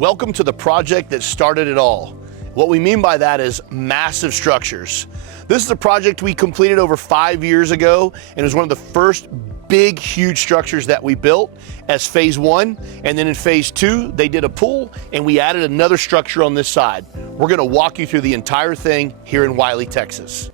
Welcome to the project that started it all. What we mean by that is massive structures. This is a project we completed over 5 years ago, and it was one of the first big, huge structures that we built as phase 1. And then in phase 2, they did a pool and we added another structure on this side. We're gonna walk you through the entire thing here in Wylie, Texas.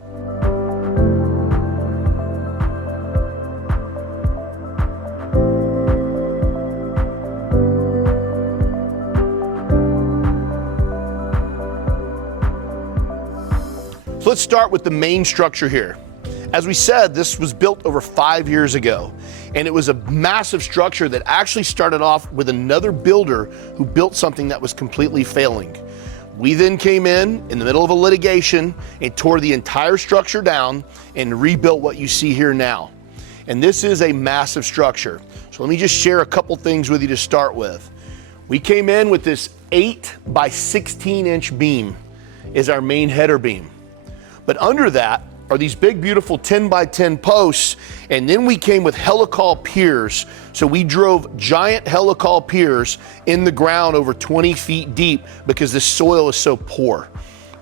So let's start with the main structure here. As we said, this was built over 5 years ago, and it was a massive structure that actually started off with another builder who built something that was completely failing. We then came in the middle of a litigation and tore the entire structure down and rebuilt what you see here now. And this is a massive structure. So let me just share a couple things with you to start with. We came in with this 8 by 16 inch beam is our main header beam. But under that are these big, beautiful 10 by 10 posts, and then we came with helical piers. So we drove giant helical piers in the ground over 20 feet deep because this soil is so poor.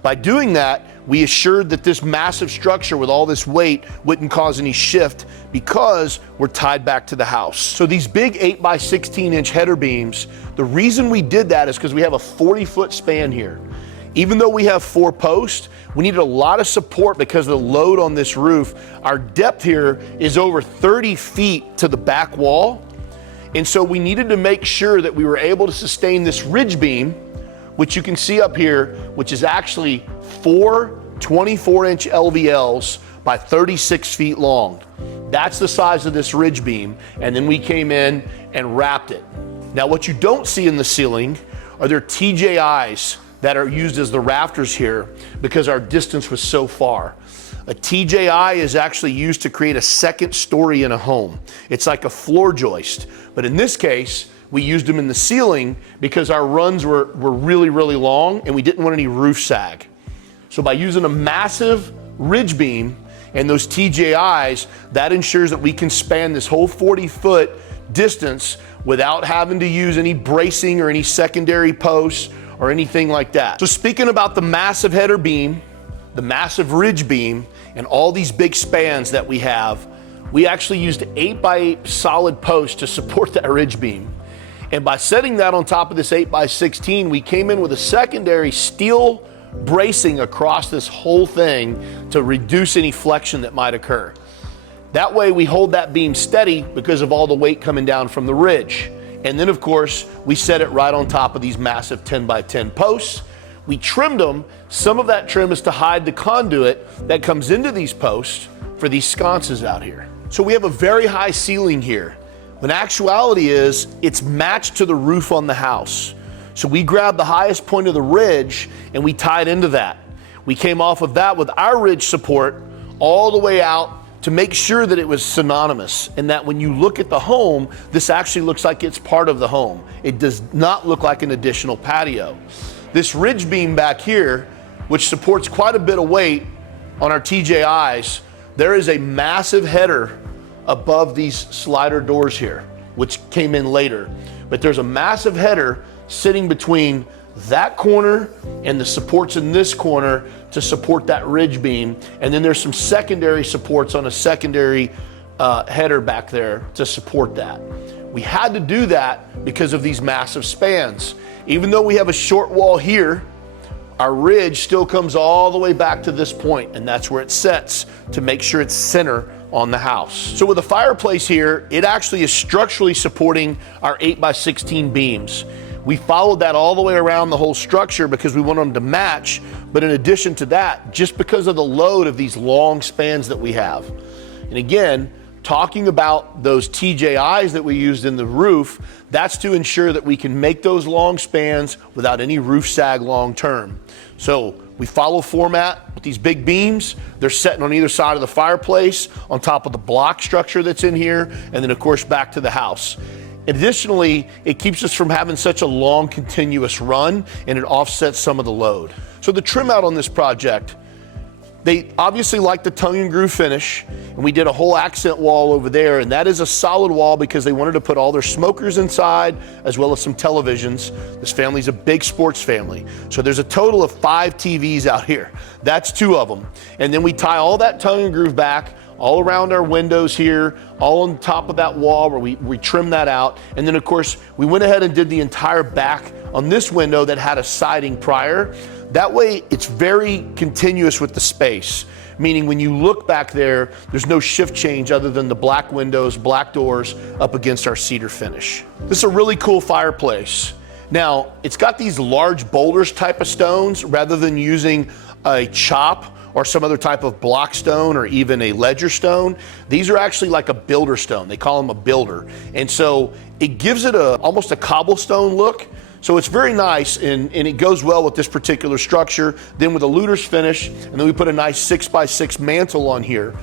By doing that, we assured that this massive structure with all this weight wouldn't cause any shift because we're tied back to the house. So these big 8 by 16 inch header beams, the reason we did that is because we have a 40-foot span here. Even though we have 4 posts, we needed a lot of support because of the load on this roof. Our depth here is over 30 feet to the back wall. And so we needed to make sure that we were able to sustain this ridge beam, which you can see up here, which is actually 4 24-inch LVLs by 36 feet long. That's the size of this ridge beam. And then we came in and wrapped it. Now, what you don't see in the ceiling are there TJIs that are used as the rafters here because our distance was so far. A TJI is actually used to create a second story in a home. It's like a floor joist, but in this case, we used them in the ceiling because our runs were really, really long and we didn't want any roof sag. So by using a massive ridge beam and those TJIs, that ensures that we can span this whole 40-foot distance without having to use any bracing or any secondary posts or anything like that. So speaking about the massive header beam, the massive ridge beam, and all these big spans that we have, we actually used 8 by 8 solid posts to support that ridge beam. And by setting that on top of this 8 by 16, we came in with a secondary steel bracing across this whole thing to reduce any flexion that might occur. That way we hold that beam steady because of all the weight coming down from the ridge. And then of course, we set it right on top of these massive 10 by 10 posts. We trimmed them. Some of that trim is to hide the conduit that comes into these posts for these sconces out here. So we have a very high ceiling here. When actuality is, it's matched to the roof on the house. So we grabbed the highest point of the ridge and we tied into that. We came off of that with our ridge support all the way out to make sure that it was synonymous and that when you look at the home, this actually looks like it's part of the home. It does not look like an additional patio. This ridge beam back here, which supports quite a bit of weight on our TJIs, there is a massive header above these slider doors here, which came in later. But there's a massive header sitting between that corner and the supports in this corner to support that ridge beam. And then there's some secondary supports on a secondary header back there to support that. We had to do that because of these massive spans. Even though we have a short wall here, our ridge still comes all the way back to this point, and that's where it sets to make sure it's center on the house. So with the fireplace here, it actually is structurally supporting our 8 by 16 beams. We followed that all the way around the whole structure because we want them to match. But in addition to that, just because of the load of these long spans that we have. And again, talking about those TJIs that we used in the roof, that's to ensure that we can make those long spans without any roof sag long term. So we follow format with these big beams. They're setting on either side of the fireplace, on top of the block structure that's in here, and then of course back to the house. Additionally, it keeps us from having such a long continuous run and it offsets some of the load. So the trim out on this project, They obviously like the tongue and groove finish, and we did a whole accent wall over there, and that is a solid wall because they wanted to put all their smokers inside as well as some televisions. This family's a big sports family. So there's a total of 5 TVs out here. That's 2 of them. And then we tie all that tongue and groove back all around our windows here, all on top of that wall where we trim that out. And then of course, we went ahead and did the entire back on this window that had a siding prior. That way, it's very continuous with the space, meaning when you look back there, there's no shift change other than the black windows, black doors up against our cedar finish. This is a really cool fireplace. Now, it's got these large boulders type of stones rather than using a chop or some other type of block stone or even a ledger stone. These are actually like a builder stone. They call them a builder. And so it gives it almost a cobblestone look. So it's very nice, and it goes well with this particular structure. Then with a Luter's finish, and then we put a nice 6x6 mantle on here.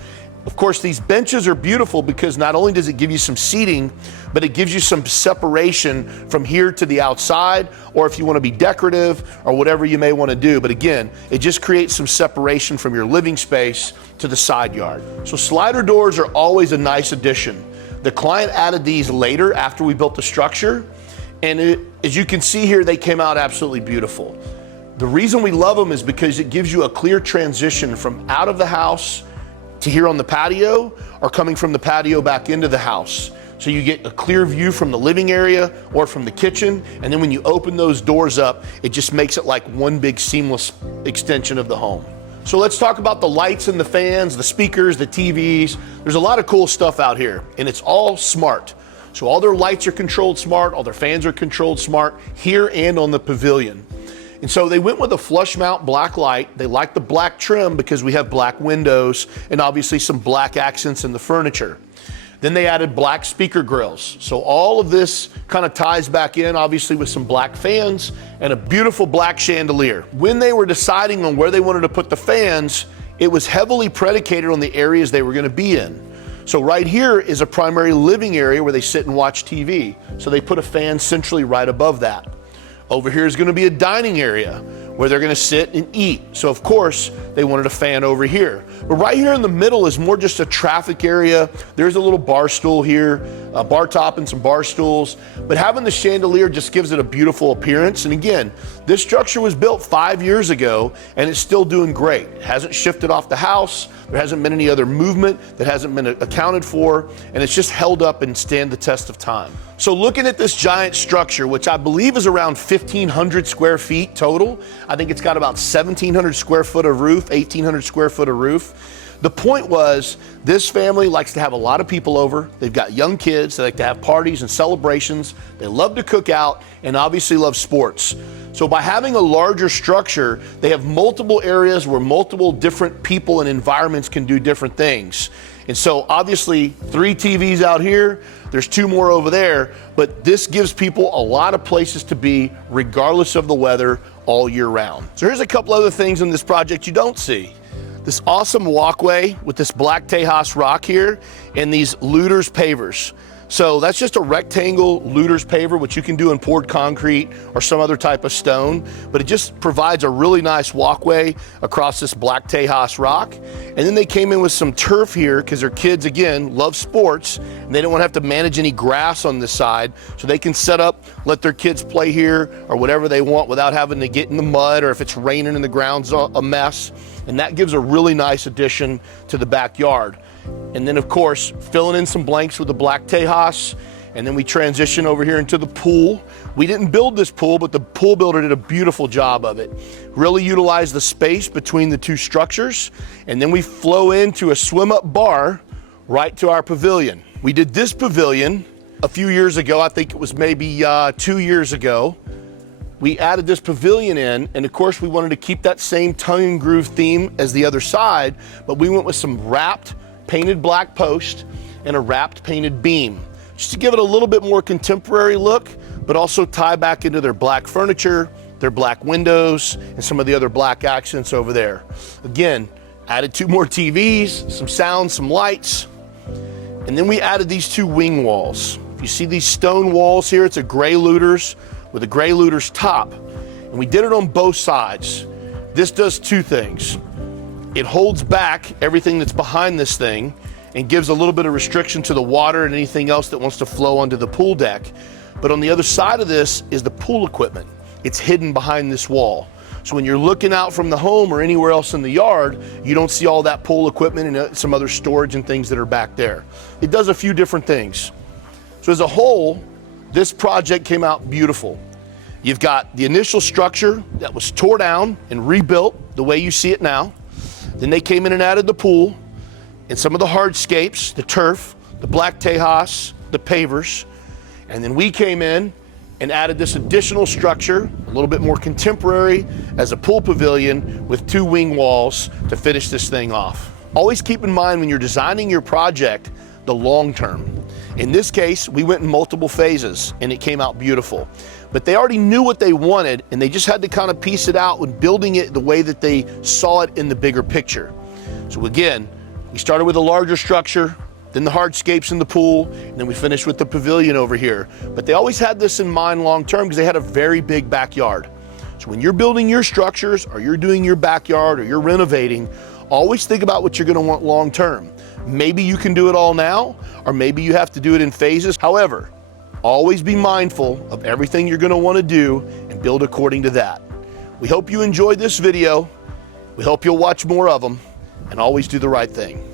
Of course, these benches are beautiful because not only does it give you some seating, but it gives you some separation from here to the outside, or if you want to be decorative or whatever you may want to do. But again, it just creates some separation from your living space to the side yard. So slider doors are always a nice addition. The client added these later after we built the structure. And as you can see here, they came out absolutely beautiful. The reason we love them is because it gives you a clear transition from out of the house to here on the patio, or coming from the patio back into the house. So you get a clear view from the living area or from the kitchen, and then when you open those doors up, it just makes it like one big seamless extension of the home. So let's talk about the lights and the fans, the speakers, the TVs. There's a lot of cool stuff out here, and it's all smart. So all their lights are controlled smart, all their fans are controlled smart here and on the pavilion. And so they went with a flush mount black light. They like the black trim because we have black windows and obviously some black accents in the furniture. Then they added black speaker grills. So all of this kind of ties back in, obviously, with some black fans and a beautiful black chandelier. When they were deciding on where they wanted to put the fans, it was heavily predicated on the areas they were going to be in. So right here is a primary living area where they sit and watch TV. So they put a fan centrally right above that. Over here is going to be a dining area where they're going to sit and eat. So of course, they wanted a fan over here. But right here in the middle is more just a traffic area. There's a little bar stool here, a bar top and some bar stools. But having the chandelier just gives it a beautiful appearance. And again, this structure was built 5 years ago and it's still doing great. It hasn't shifted off the house. There hasn't been any other movement that hasn't been accounted for. And it's just held up and stand the test of time. So looking at this giant structure, which I believe is around 1,500 square feet total, I think it's got about 1,700 square foot of roof, 1,800 square foot of roof. The point was, this family likes to have a lot of people over. They've got young kids. They like to have parties and celebrations. They love to cook out and obviously love sports. So by having a larger structure, they have multiple areas where multiple different people and environments can do different things. And so obviously 3 TVs out here, there's 2 more over there, but this gives people a lot of places to be regardless of the weather all year round. So here's a couple other things in this project you don't see. This awesome walkway with this black Tejas rock here and these Luter's pavers. So that's just a rectangle Luter's paver, which you can do in poured concrete or some other type of stone, but it just provides a really nice walkway across this black Tejas rock. And then they came in with some turf here because their kids, again, love sports and they don't want to have to manage any grass on this side. So they can set up, let their kids play here or whatever they want without having to get in the mud, or if it's raining and the ground's a mess. And that gives a really nice addition to the backyard. And then of course, filling in some blanks with the black Tejas. And then we transition over here into the pool. We didn't build this pool, but the pool builder did a beautiful job of it. Really utilized the space between the 2 structures. And then we flow into a swim up bar right to our pavilion. We did this pavilion a few years ago. I think it was maybe 2 years ago. We added this pavilion in, and of course we wanted to keep that same tongue and groove theme as the other side, but we went with some wrapped painted black post and a wrapped painted beam, just to give it a little bit more contemporary look, but also tie back into their black furniture, their black windows, and some of the other black accents over there. Again, added 2 more TVs, some sound, some lights, and then we added these 2 wing walls. If you see these stone walls here, it's a gray Luter's with a gray Luter's top, and we did it on both sides. This does 2 things. It holds back everything that's behind this thing and gives a little bit of restriction to the water and anything else that wants to flow onto the pool deck. But on the other side of this is the pool equipment. It's hidden behind this wall. So when you're looking out from the home or anywhere else in the yard, you don't see all that pool equipment and some other storage and things that are back there. It does a few different things. So as a whole, this project came out beautiful. You've got the initial structure that was tore down and rebuilt the way you see it now. Then they came in and added the pool and some of the hardscapes, the turf, the black tejas, the pavers. And then we came in and added this additional structure, a little bit more contemporary, as a pool pavilion with 2 wing walls to finish this thing off. Always keep in mind when you're designing your project, the long term. In this case, we went in multiple phases and it came out beautiful. But they already knew what they wanted and they just had to kind of piece it out when building it the way that they saw it in the bigger picture. So again, we started with a larger structure, then the hardscapes in the pool, and then we finished with the pavilion over here. But they always had this in mind long term because they had a very big backyard. So when you're building your structures or you're doing your backyard or you're renovating, always think about what you're going to want long term. Maybe you can do it all now, or maybe you have to do it in phases. However, always be mindful of everything you're going to want to do and build according to that. We hope you enjoyed this video. We hope you'll watch more of them, and always do the right thing.